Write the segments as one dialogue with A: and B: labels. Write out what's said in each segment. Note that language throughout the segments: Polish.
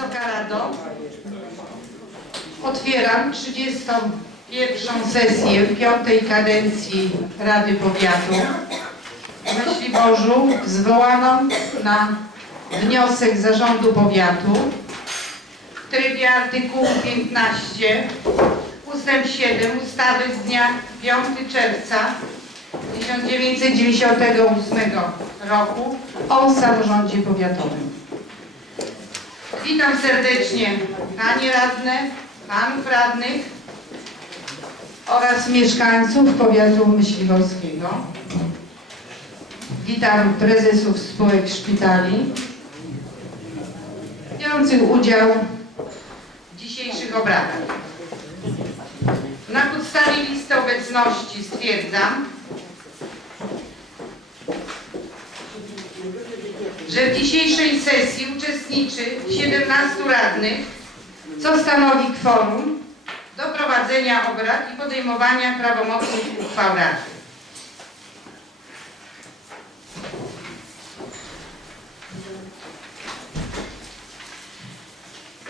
A: Wysoka Rado, otwieram 31 sesję piątej kadencji Rady Powiatu w Myśliborzu zwołaną na wniosek Zarządu Powiatu w trybie artykułu 15 ustęp 7 ustawy z dnia 5 czerwca 1998 roku o samorządzie powiatowym. Witam serdecznie Panie Radne, Panów Radnych oraz mieszkańców powiatu myśliwowskiego. Witam prezesów spółek szpitali biorących udział w dzisiejszych obradach. Na podstawie listy obecności stwierdzam, że w dzisiejszej sesji uczestniczy 17 radnych, co stanowi kworum do prowadzenia obrad i podejmowania prawomocnych uchwał Rady.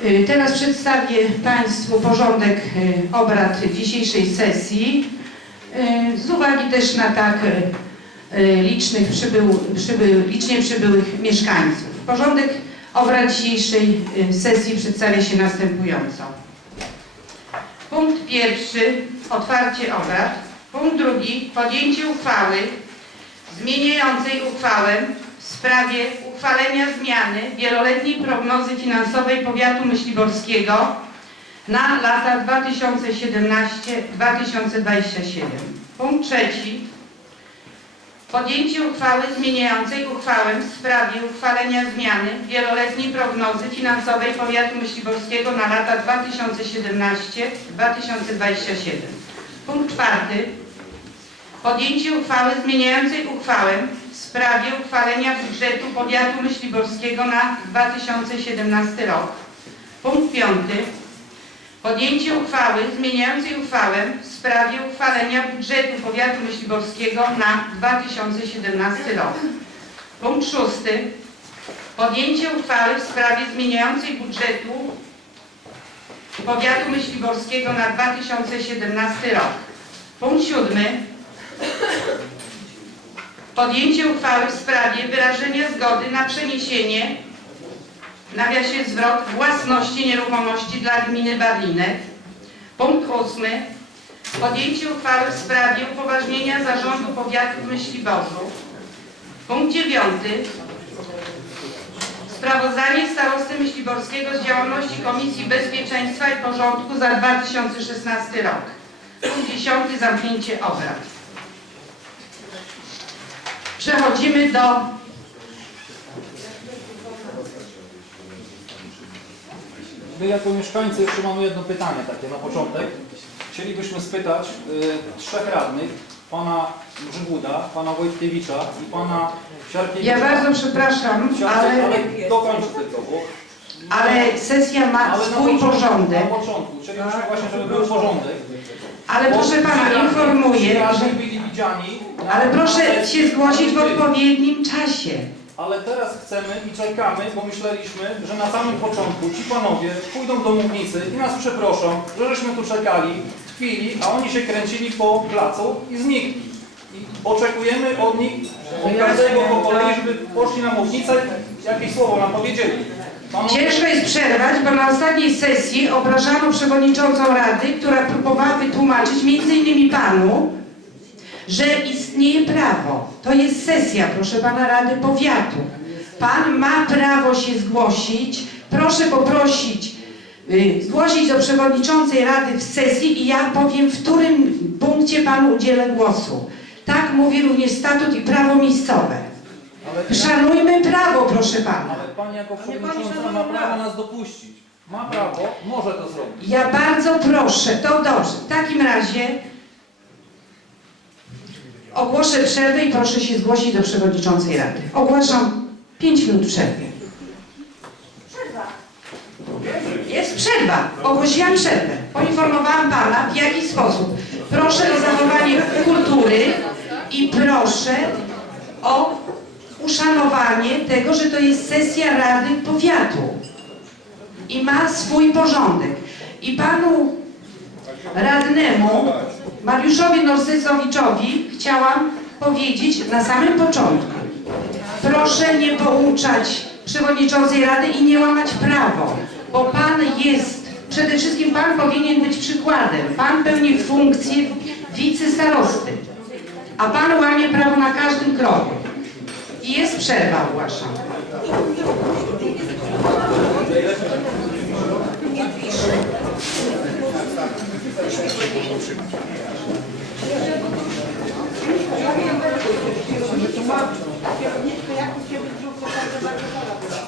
A: Y, Teraz przedstawię Państwu porządek y, obrad dzisiejszej sesji. Y, Z uwagi też na tak licznych przybył, przybył, licznie przybyłych mieszkańców. Porządek obrad dzisiejszej y, sesji przedstawia się następująco. Punkt pierwszy otwarcie obrad. Punkt drugi podjęcie uchwały zmieniającej uchwałę w sprawie uchwalenia zmiany wieloletniej prognozy finansowej powiatu myśliborskiego na lata 2017-2027. Punkt trzeci. Podjęcie uchwały zmieniającej uchwałę w sprawie uchwalenia zmiany wieloletniej prognozy finansowej powiatu myśliborskiego na lata 2017-2027. Punkt czwarty. Podjęcie uchwały zmieniającej uchwałę w sprawie uchwalenia budżetu powiatu myśliborskiego na 2017 rok. Punkt piąty. Podjęcie uchwały zmieniającej uchwałę w sprawie uchwalenia budżetu powiatu myśliborskiego na 2017 rok. Punkt szósty. Podjęcie uchwały w sprawie zmieniającej budżetu powiatu myśliborskiego na 2017 rok. Punkt siódmy. Podjęcie uchwały w sprawie wyrażenia zgody na przeniesienie, nawiasie zwrot, własności nieruchomości dla gminy Barlinek. Punkt ósmy. Podjęcie uchwały w sprawie upoważnienia zarządu powiatu w Myśliborzu. Punkt dziewiąty. Sprawozdanie starosty Myśliborskiego z działalności Komisji Bezpieczeństwa i Porządku za 2016 rok. Punkt dziesiąty. Zamknięcie obrad. Przechodzimy do
B: My jako mieszkańcy jeszcze mamy jedno pytanie takie na początek. Chcielibyśmy spytać y, trzech radnych, pana Grzybuda, pana Wojtkiewicza i pana Siarkiewicza.
A: Ja bardzo przepraszam, ale,
B: ale dokończę tylko, bo...
A: ale sesja ma
B: ale na
A: swój
B: początku-
A: porządek.
B: Na początku, chcielibyśmy właśnie, żeby był porządek.
A: Ale
B: Bo
A: proszę pana,
B: radni-
A: informuję, że...
B: radni byli widziani. na-
A: Ale
B: na
A: proszę
B: sesji
A: się zgłosić w odpowiednim czasie.
B: Ale teraz chcemy i czekamy, bo myśleliśmy, że na samym początku ci panowie pójdą do mównicy i nas przeproszą, że żeśmy tu czekali w chwili, a oni się kręcili po placu i znikli. I oczekujemy od nich, od każdego po kolei, żeby poszli na mównicę i jakieś słowo nam powiedzieli. Panowie,
A: Ciężko jest przerwać, bo na ostatniej sesji obrażano przewodniczącą Rady, która próbowała wytłumaczyć między innymi panu, że istnieje prawo. To jest sesja, proszę pana Rady Powiatu. Pan ma prawo się zgłosić. Proszę poprosić, y, zgłosić do przewodniczącej Rady w sesji i ja powiem, w którym punkcie panu udzielę głosu. Tak mówi również statut i prawo miejscowe. Szanujmy prawo, proszę pana.
B: ale pani jako przewodnicząca ma prawo nas dopuścić. Ma prawo, może to zrobić.
A: Ja bardzo proszę, to dobrze. W takim razie ogłoszę przerwę i proszę się zgłosić do przewodniczącej rady. Ogłaszam 5 minut przerwy. Jest przerwa. Ogłosiłam przerwę. Poinformowałam pana w jaki sposób. Proszę o zachowanie kultury i proszę o uszanowanie tego, że to jest sesja Rady Powiatu. i ma swój porządek. I panu radnemu Mariuszowi Norsysowiczowi chciałam powiedzieć na samym początku. Proszę nie pouczać przewodniczącej rady i nie łamać prawo, bo pan jest, przede wszystkim pan powinien być przykładem. Pan pełni funkcję wicestarosty, a pan łamie prawo na każdym kroku. I jest przerwa ogłaszam. Kierowniczka, jak u Ciebie brzuch, to bardzo, bardzo chora była.